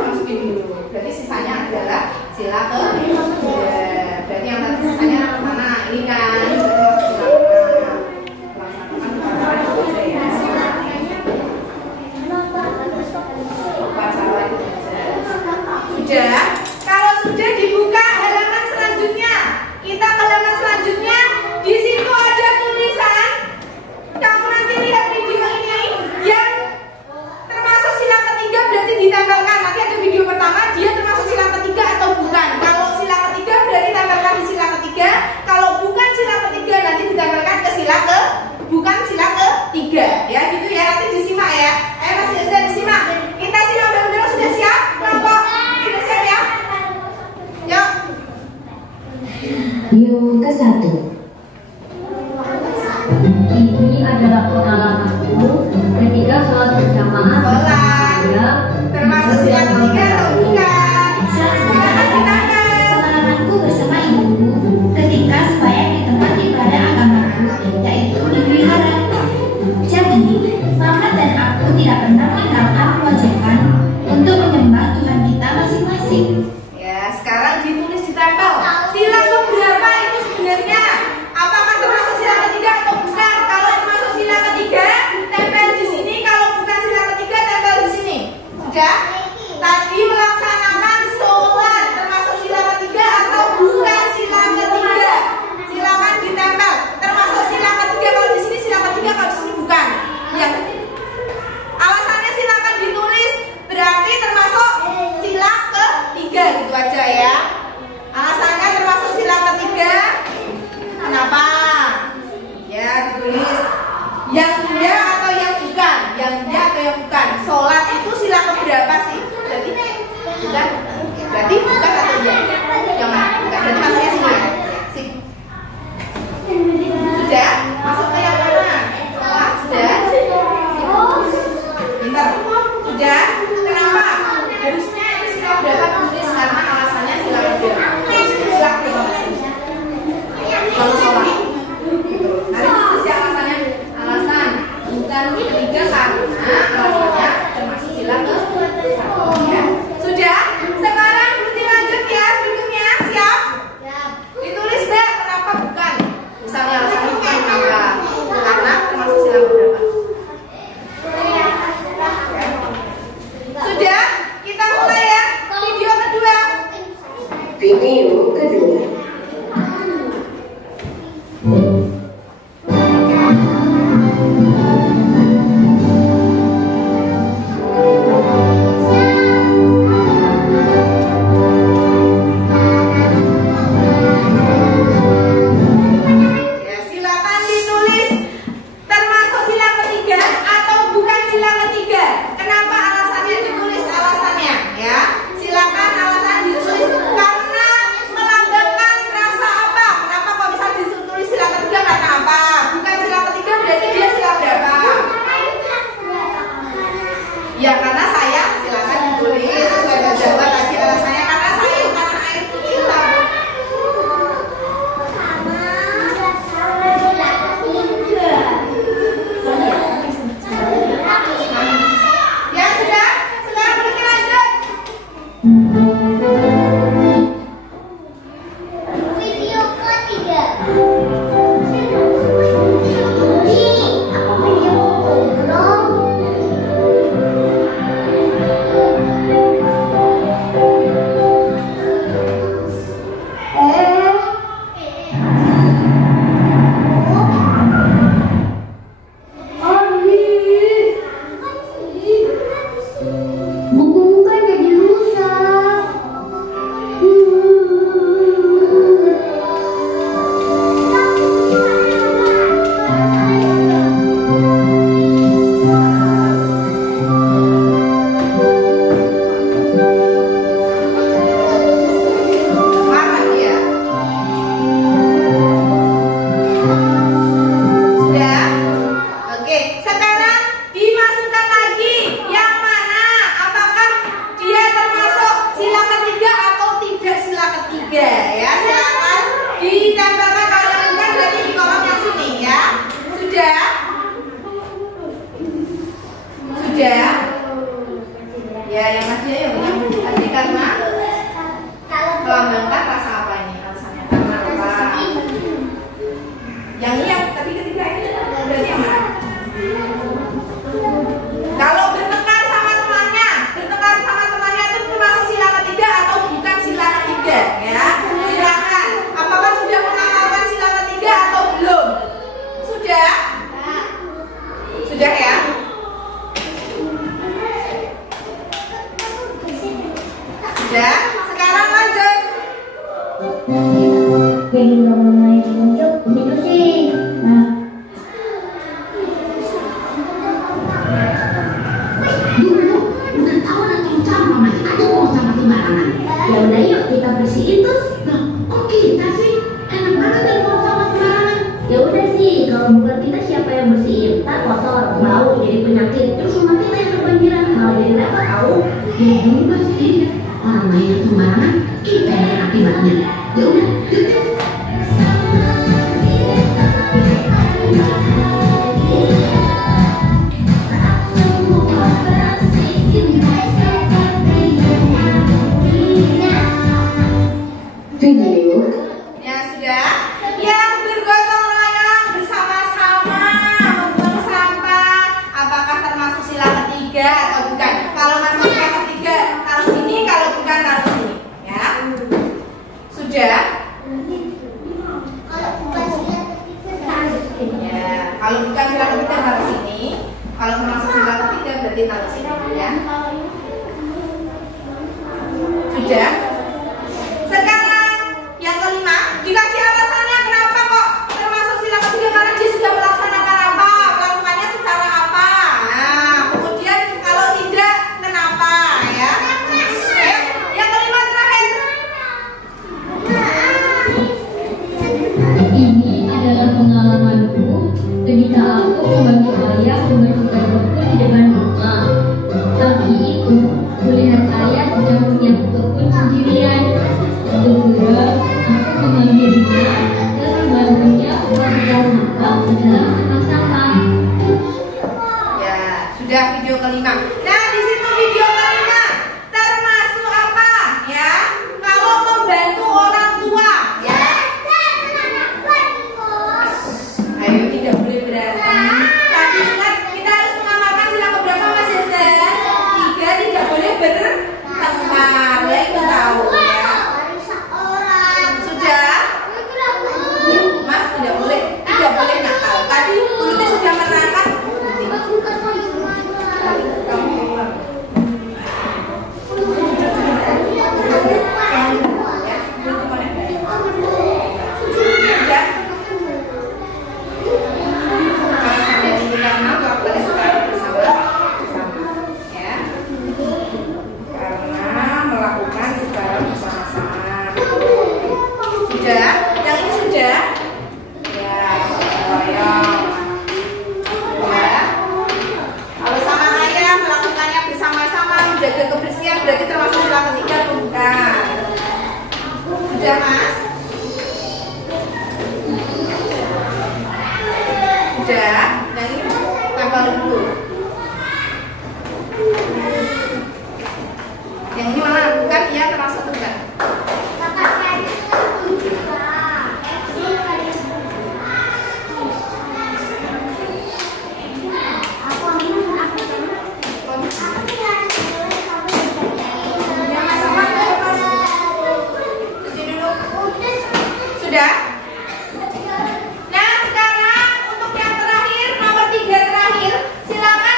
masukin dulu. Berarti sisanya adalah sila ke berarti yang tadi sisanya mana ini kan sudah. Kalau sudah dibuka halaman selanjutnya, kita ke halaman selanjutnya. Di situ ada tulisan. Kamu nanti lihat video ini yang termasuk sila ketiga berarti ditempelkan. Nanti ada video pertama dia termasuk sila ketiga atau bukan. Kalau sila ketiga berarti tempelkan di sila ketiga. Kalau bukan sila ketiga nanti ditempelkan ke sila ke bukan sila ketiga. Ya gitu ya. Nanti disimak ya. Ayo masih sudah disimak. Kita simak benar-benar sudah siap kelompok. Sudah siap ya. Yuk. Yuk ke 1. Ini adalah pengalamanku ketika sholat berjamaah Sholat termasuk sila ketiga atau bukan? Pengalamanku bersama ibuku ketika sembahyang di tempat ibadah agamaku, yaitu di wihara. Jadi, Mama dan aku tidak pernah meninggalkan kewajiban untuk menyembah Tuhan kita masing-masing. Ya, sekarang ditulis ditempel. Sila keberapa itu sebenarnya? Apakah termasuk sila ketiga atau bukan? Kalau termasuk sila ketiga, tempel di sini. Kalau bukan sila ketiga, tempel di sini. Sudah? Tadi melaksanakan sholat termasuk sila ketiga atau bukan sila ketiga? Silakan ditempel. Termasuk sila ketiga kalau di sini sila ketiga, kalau di sini bukan. Ya. Alasannya silakan ditulis. Berarti termasuk sila ketiga gitu aja ya. Alasannya termasuk sila ketiga. Kenapa? Ya ditulis. Yang iya atau yang bukan? Yang iya atau yang bukan? Sholat itu sila keberapa sih? Berarti bukan? Berarti bukan atau iya? Yang mana? Bukan. Berarti maksudnya sini ya? Sih. Sudah? Masuk ke yang mana? Sholat sudah? Bentar. Sudah? Kenapa? Harusnya ini sila berapa tulis karena alasannya sila keberapa? Sila keberapa? Kalau sholat. Nanti tulis ya alasannya. Alasan bukan ketiga karena alasannya termasuk sila ke-1 ya. Sudah? Sekarang lanjut ya berikutnya. Siap? Ditulis deh kenapa bukan. Misalnya alasannya bukan kenapa? Karena termasuk sila keberapa? Sudah? Kita mulai ya. Video kedua. Video kedua. Sudah ya? Sudah. Sekarang lanjut. Jadi nggak mau main muncul begitu sih. Nah, Dulu udah tahu nanti sama masih ada mau sama sembarangan. Ya udah yuk kita bersihin terus. Nah, kok kita sih enak banget dan mau sama sembarangan. Ya udah sih, kalau bukan kita siapa yang bersihin? Tak kotor, bau, jadi penyakit. Terus rumah kita yang kebanjiran, malah jadi repot tahu. Ya juga sih, orang main sembarangan, kita yang akibatnya. Ya udah, yuk. video Ya sudah. Yang bergotong royong bersama-sama membuang sampah, apakah termasuk sila ketiga atau bukan? Kalau masuk sila ketiga taruh sini, kalau bukan taruh sini. Ya. Sudah. Ya. Kalau bukan sila ketiga taruh sini. Kalau termasuk sila ketiga berarti taruh sini. Ya. Sudah. Sekarang yang kelima, dikasih alasannya kenapa kok termasuk sila ketiga, karena dia sudah melaksanakan apa, melakukannya secara apa. Nah, kemudian kalau tidak kenapa, ya. Ayo, yang kelima terakhir. Ini adalah pengalamanku ketika aku membantu ayah membersihkan kebun di depan rumah. Pagi itu, kulihat ayah sedang menyapu kebun sendirian. Segera, aku mengambilnya dan membantunya membuang sampah ke dalam tempat sampah. Ya, sudah video kelima. Nah, di situ video kelima termasuk apa? Ya, kalau membantu orang tua, ya. Ayo, tidak boleh berantem. Tapi ingat, kita harus mengamalkan sila keberapa, Mas Hester? 3, tidak boleh bertengkar. Ya, itu tahu ya. Sudah? Ya, Mas tidak boleh nakal. Tadi mulutnya sudah menerangkan. Kamu keluar. Ya, mulut kemana? Sudah? Kalau sampai ini karena melakukan secara bersama-sama, ya. Karena melakukan secara bersama-sama. Sudah? Yang ini sudah? Ya, royong. Ya. Kalau sama ayah melakukannya bersama-sama, menjaga kebersihan berarti termasuk sila ketiga atau bukan? Sudah, Mas? Sudah? Yang ini tambah dulu. Yang ini mana? Bukan, iya termasuk bukan? Sudah? Nah, sekarang untuk yang terakhir, nomor 3 terakhir, silakan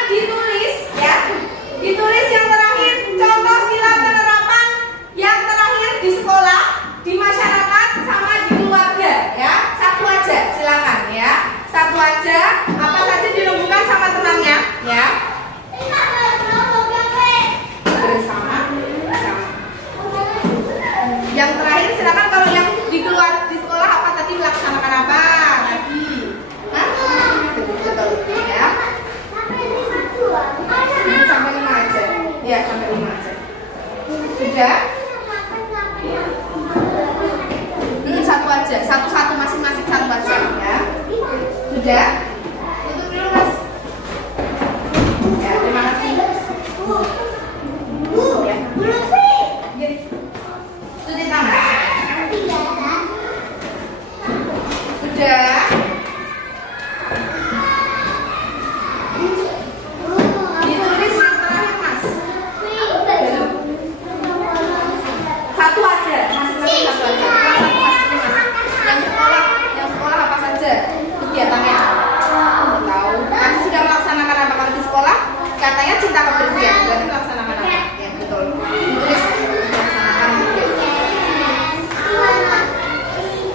Katanya cinta kebersihan, berarti melaksanakan apa? Ya betul. Tulis melaksanakan.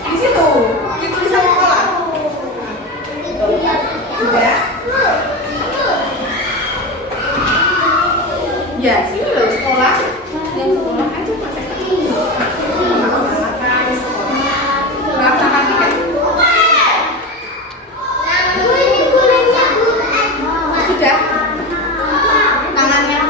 Di situ, di tulisan sekolah. Sudah? Ya, sini loh sekolah. Yang sekolah kan cuma melaksanakan sekolah. Melaksanakan tiket. Sudah? Tangannya.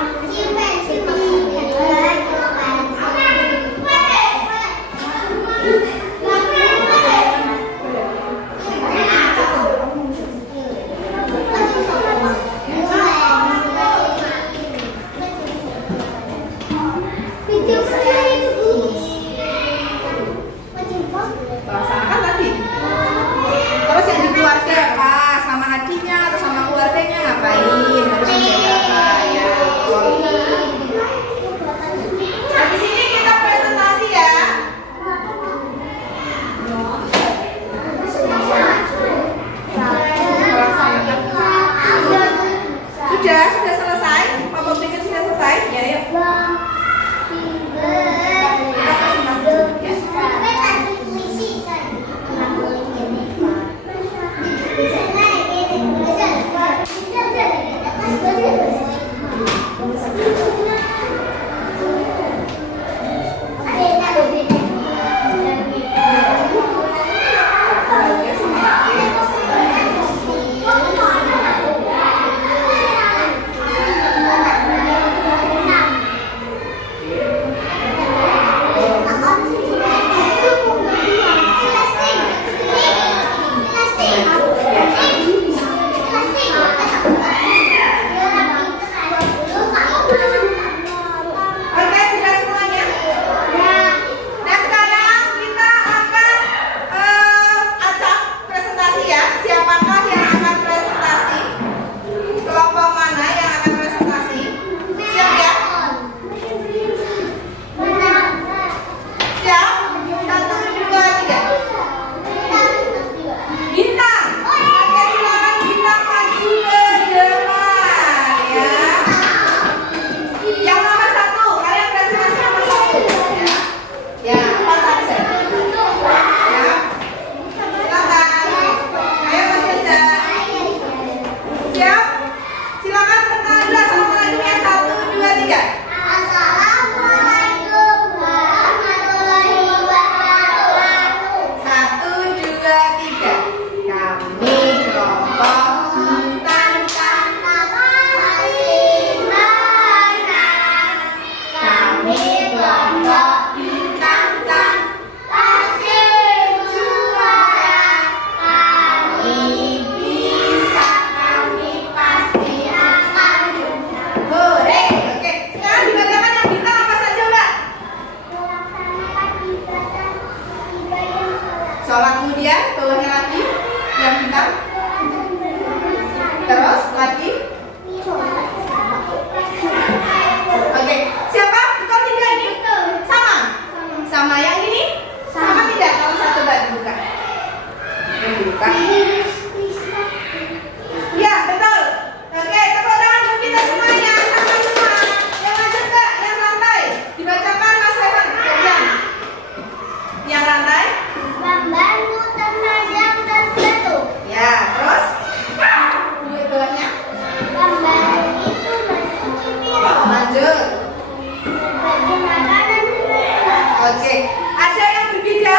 Laksanakan tadi. Terus yang di keluarga apa? Sama adiknya atau sama keluarganya ngapain? Harus menjadi apa? Ya. Habis ini kita presentasi ya. Sudah selesai? Papa pikir sudah selesai? Ya, yuk. Kita presentasi ya. Sholat kemudian bawahnya lagi yang bintang. Terus lagi. Oke, siapa? Betul tidak ini? Sama. Sama yang ini? Sama tidak? Kalau satu coba dibuka. Dibuka. Ya betul. Oke, tepuk tangan untuk kita semuanya. Sama semua. Yang lanjut Kak, yang lantai. Dibacakan Mas Evan. Yang lantai. Membantu termajang dan jatuh. Ya, terus dua bawahnya. Membantu itu mencuci piring. Lanjut. Berbagi makanan. Oke, ada yang berbeda?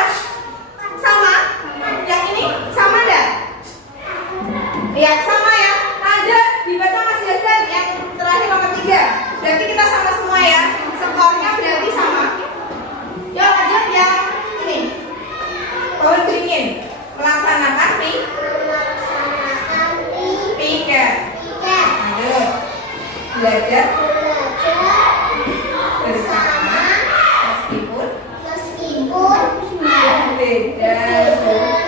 Sama? Yang ini sama enggak? Ya, sama ya. Lanjut, dibaca Mas Yasan yang terakhir nomor 3. Berarti kita sama semua ya. Skornya berarti sama. Yuk lanjut yang ini. Pohon beringin melaksanakan piket. Lanjut. Belajar bersama meskipun beda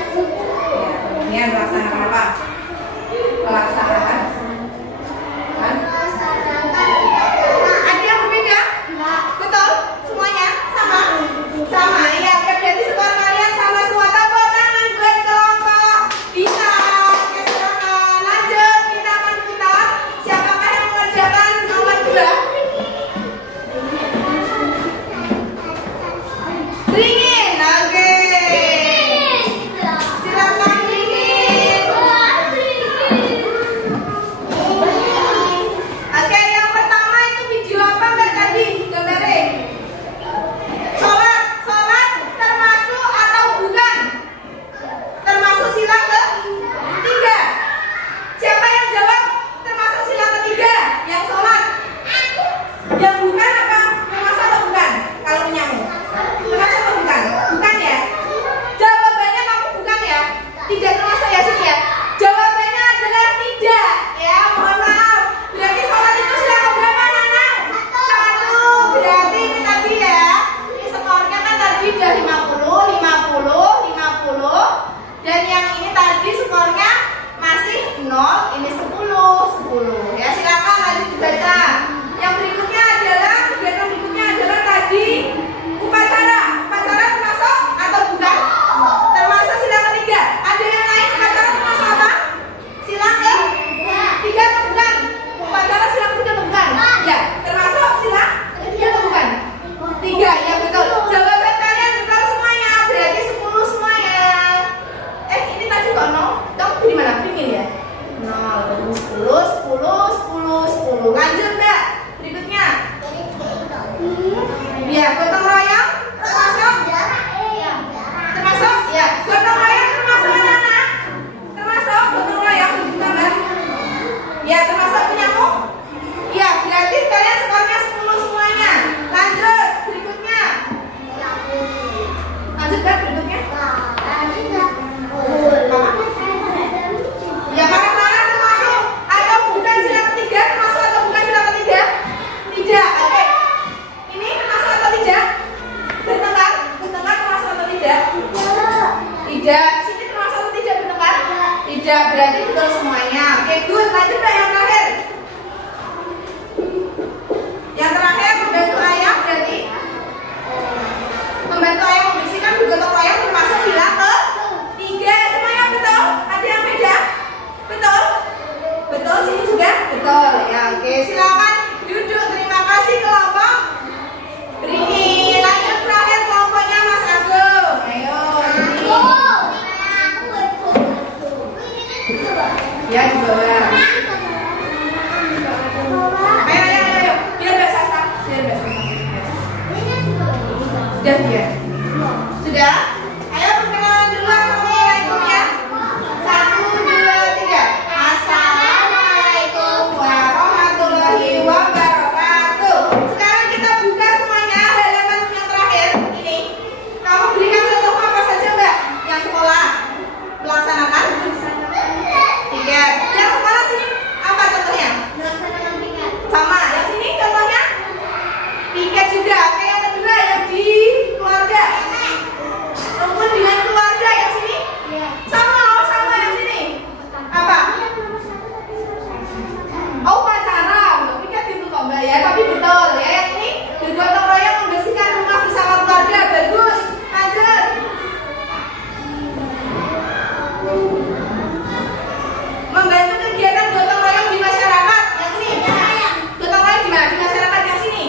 suku. Ya, kemudian melaksanakan apa? Melaksanakan ada yang berbeda? Betul? Semuanya sama? Sama ya, berarti skor kalian sama semua. Tepuk tangan buat kelompok bisa. Oke, silakan lanjut, kita akan putar. Siapakah yang mengerjakan Sudah? Betul. Ya, oke. Silakan duduk. Terima kasih kelompok beringin. Lanjut terakhir kelompoknya Mas Agung. Ayo, sini. Ya, di bawah. Ayo. Biar basah. Sudah? Ayo perkenalan dulu. Assalamualaikum ya. 1, 2, 3. Assalamualaikum warahmatullahi wabarakatuh. Sekarang kita buka semuanya halaman yang terakhir ini. Kamu berikan contoh apa saja Mbak? Yang sekolah melaksanakan 3. Yang sekolah sini apa contohnya? Sama. Yang sini contohnya? Piket juga. Oke, yang kedua yang di keluarga. Rukun dengan keluarga yang sini? Sama yang sini. Apa? Oh, pacara. Piket itu kok Mbak ya, tapi betul ya. Yang ini bergotong royong membersihkan rumah bersama keluarga. Bagus. Lanjut. Membantu kegiatan gotong royong di masyarakat. Yang ini. Gotong royong di mana? Di masyarakat yang sini.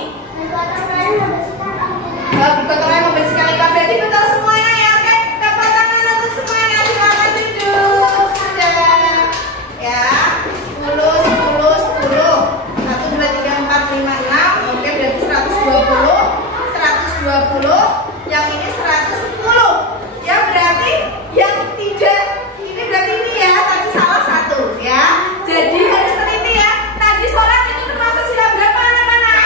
Gotong royong membersihkan lingkungan. Berarti betul semuanya ya. Oke, tepuk tangan untuk semuanya. Silakan duduk. Sudah. Ya. 10. 1, 2, 3, 4, 5, 6. Oke, berarti 120. 120. Yang ini 110. Ya, berarti yang tidak ini berarti ini ya. Tadi salah 1 ya. Jadi harus teliti ya. Tadi sholat itu termasuk sila berapa anak-anak?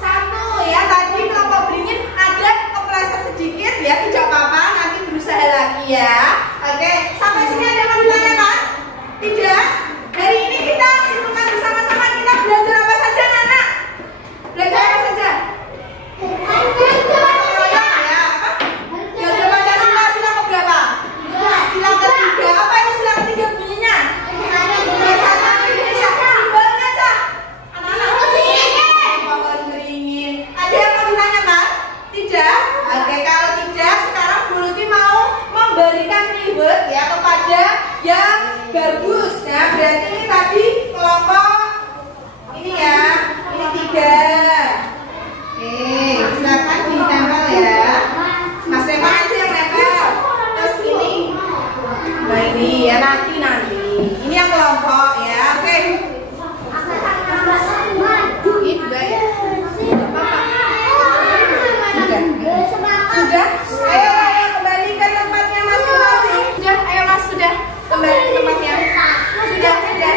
1 ya. Tadi kelompok beringin ada kepleset sedikit ya. Tidak apa-apa. Nanti berusaha lagi ya. Oke. Sampai sini ada yang mau ditanyakan? Tidak. Hari ini kita simpulkan bersama-sama. Kita belajar apa saja anak? Belajar apa saja? Gotong royong ya. Apa? Ya udah baca sila keberapa? Sila ketiga. Apa itu sila ketiga bunyinya? Bersama Indonesia. Simbolnya aja. Anak-anak pohon beringin. Ada yang mau ditanyakan? Tidak? Oke, kalau tidak sekarang Bu Luti mau memberikan reward ya kepada yang bagus ya. Berarti ini tadi kelompok ini ya. Ini 3. Silakan ditempel ya. Mas Revan aja yang nempel. Terus ini. Nah ini ya nanti. Ini yang kelompok ya. Oke. Ini juga ya. Sudah? Ayo kembali ke tempatnya masing-masing. Sudah, ayo Mas sudah kembali ke tempatnya. Sudah. Oke.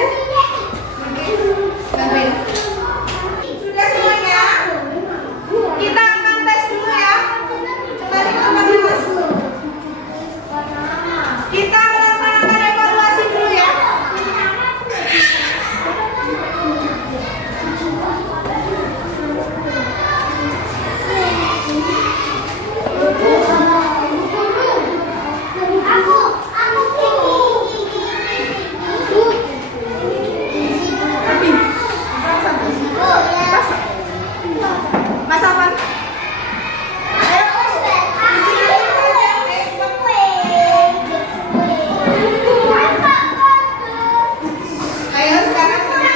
Bantuin. Sudah semuanya? Kita akan tes dulu ya. Kembali ke tempatnya Mas. Kita melaksanakan evaluasi dulu ya. Mas Afan. Ayo sekarang kita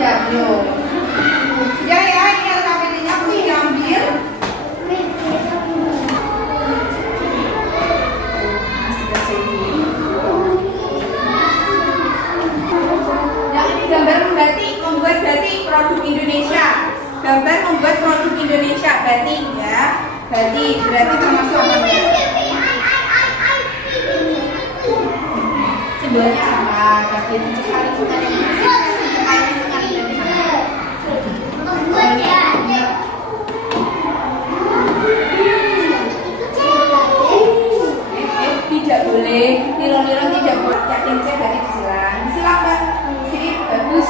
ya, belum. Sudah ya, ini LKPD-nya mesti diambil. Yang ini gambar membuat batik produk Indonesia. Gambar membuat produk Indonesia batik ya. Batik berarti termasuk apa? Simbolnya apa? Tapi itu sekali bukan yang tidak boleh niron-niron, tidak boleh yakin saya dari disilang Mbak. Sini bagus.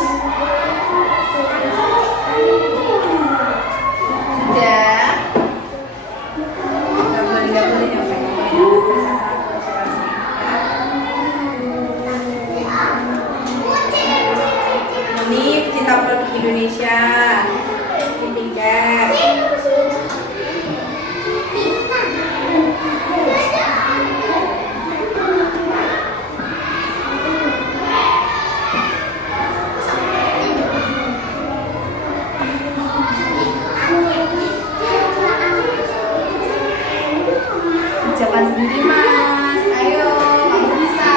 Sudah. Nggak boleh Dimas, ayo, kamu bisa.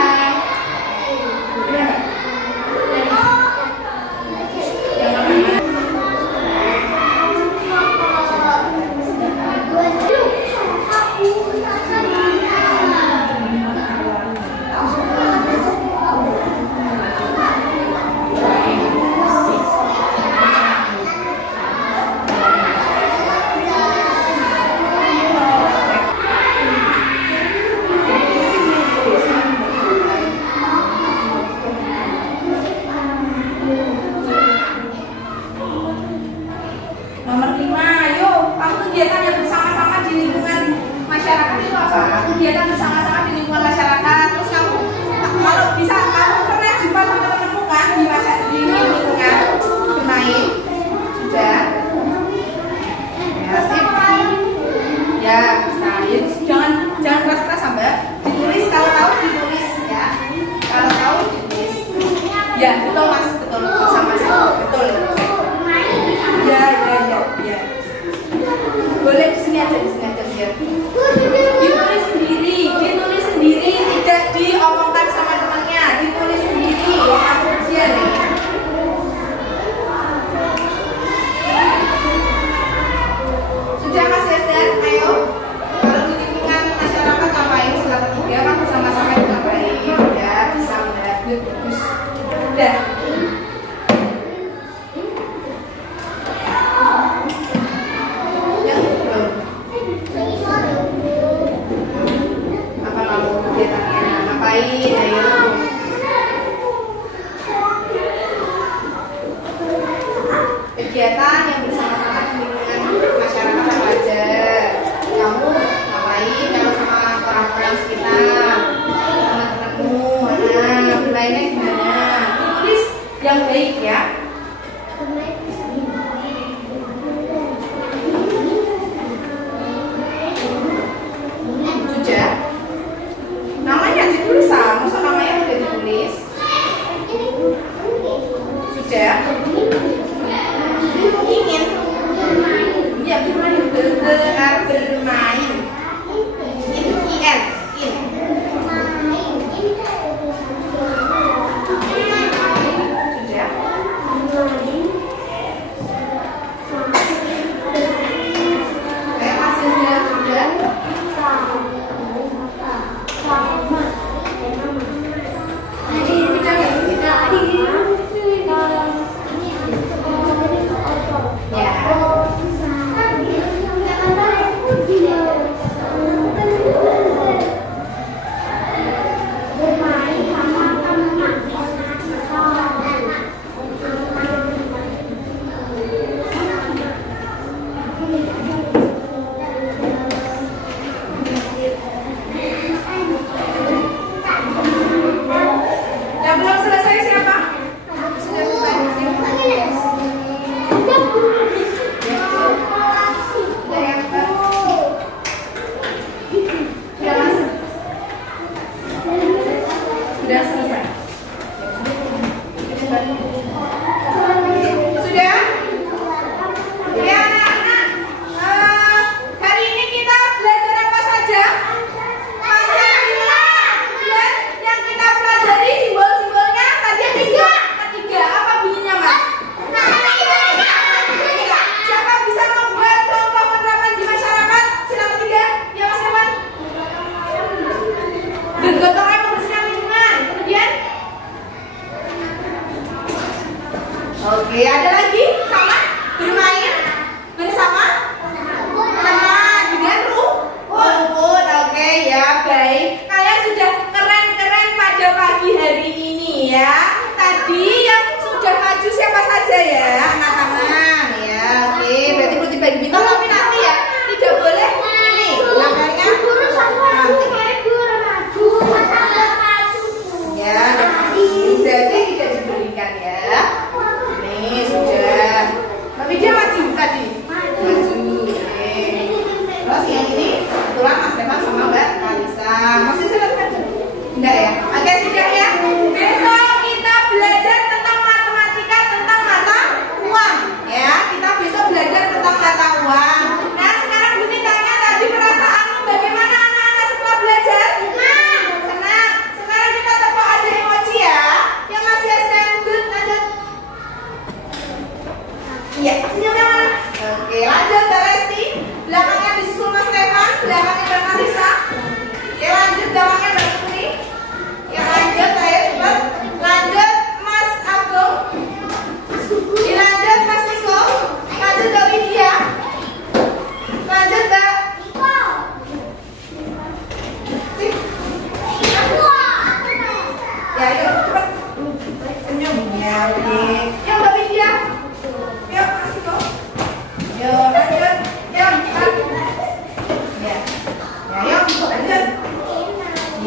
Nomor 5, yuk, kamu kegiatan yang bersama-sama di lingkungan masyarakat itu apa? Kegiatan bersama-sama di lingkungan masyarakat. Terus kamu, kalau bisa, kamu pernah jumpa sama temanmu kan di lingkungan bermain? Sudah? Ya, sip. Ya, bisa. Ya, jangan keras-keras sampai ditulis, kalau tahu ditulis ya. Kalau tahu ditulis. Ya, betul mas, betul sama-sama, betul. Ya. Boleh di sini aja biar. Ditulis sendiri, tidak diomongkan sama temannya, ditulis sendiri. Kamu ujian nih. Sudah Mas Hesden, ayo. Kalau di lingkungan masyarakat ngapain? Silakan 3, kamu sama-sama ngapain? Ya, bisa bagus. Udah. Kegiatan yang bersama-sama di lingkungan masyarakat apa aja? Kamu ngapain kalau sama orang-orang sekitar, teman-temanmu, bermainnya gimana? Tulis yang baik ya. Sudah? Namanya ditulis, masa namanya udah ditulis? Sudah? Ingin ya bermain, benar bermain. Oke, ada lagi sama bermain bersama teman dengan rumput. Oke ya, baik. Kalian sudah keren-keren pada pagi hari ini ya. Tadi yang sudah maju siapa saja ya, anak-anak ya. Oke, berarti perlu dibagi bintang tapi nanti ya tidak boleh ini langkahnya nanti. Ya, jadi tidak diberikan ya. Sudah, tapi dia maju tadi, maju. Terus yang ini kebetulan Mas Devan sama Mbak Kalisa. Masih selesai? Enggak ya? Oke, sudah ya. Besok kita belajar tentang matematika, tentang mata uang.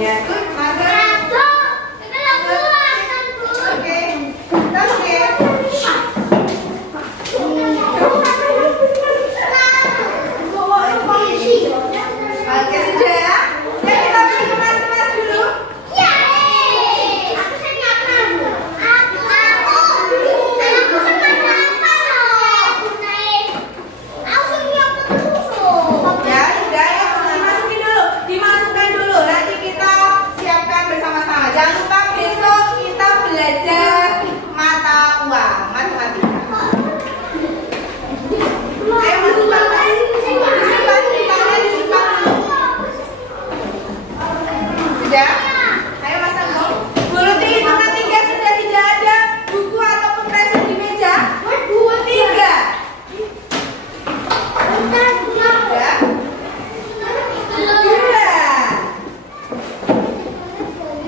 Ya, tuh, masuk. Oke, terus ya. Oke, sudah. Ya, kita pergi ke kelas dulu. Ya, sudah ya, dimasukin dulu, dimasukkan dulu. Nanti kita siapkan bersama-sama. Jangan lupa besok kita belajar mata uang, matematika. Ayo masukkan, Mas. Disimpan, ditanya disimpan dulu. Sudah? Ayo Mas Anggung. Guru hitungan 3 sudah tidak ada buku ataupun tracer di meja. 3. Sudah? 2.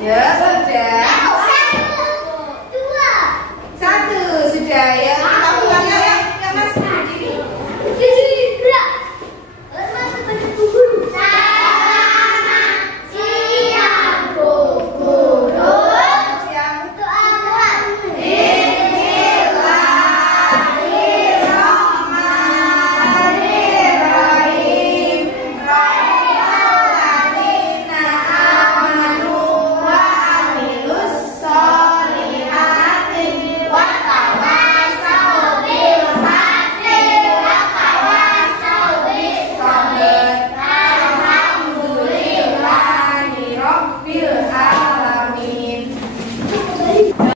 Ya,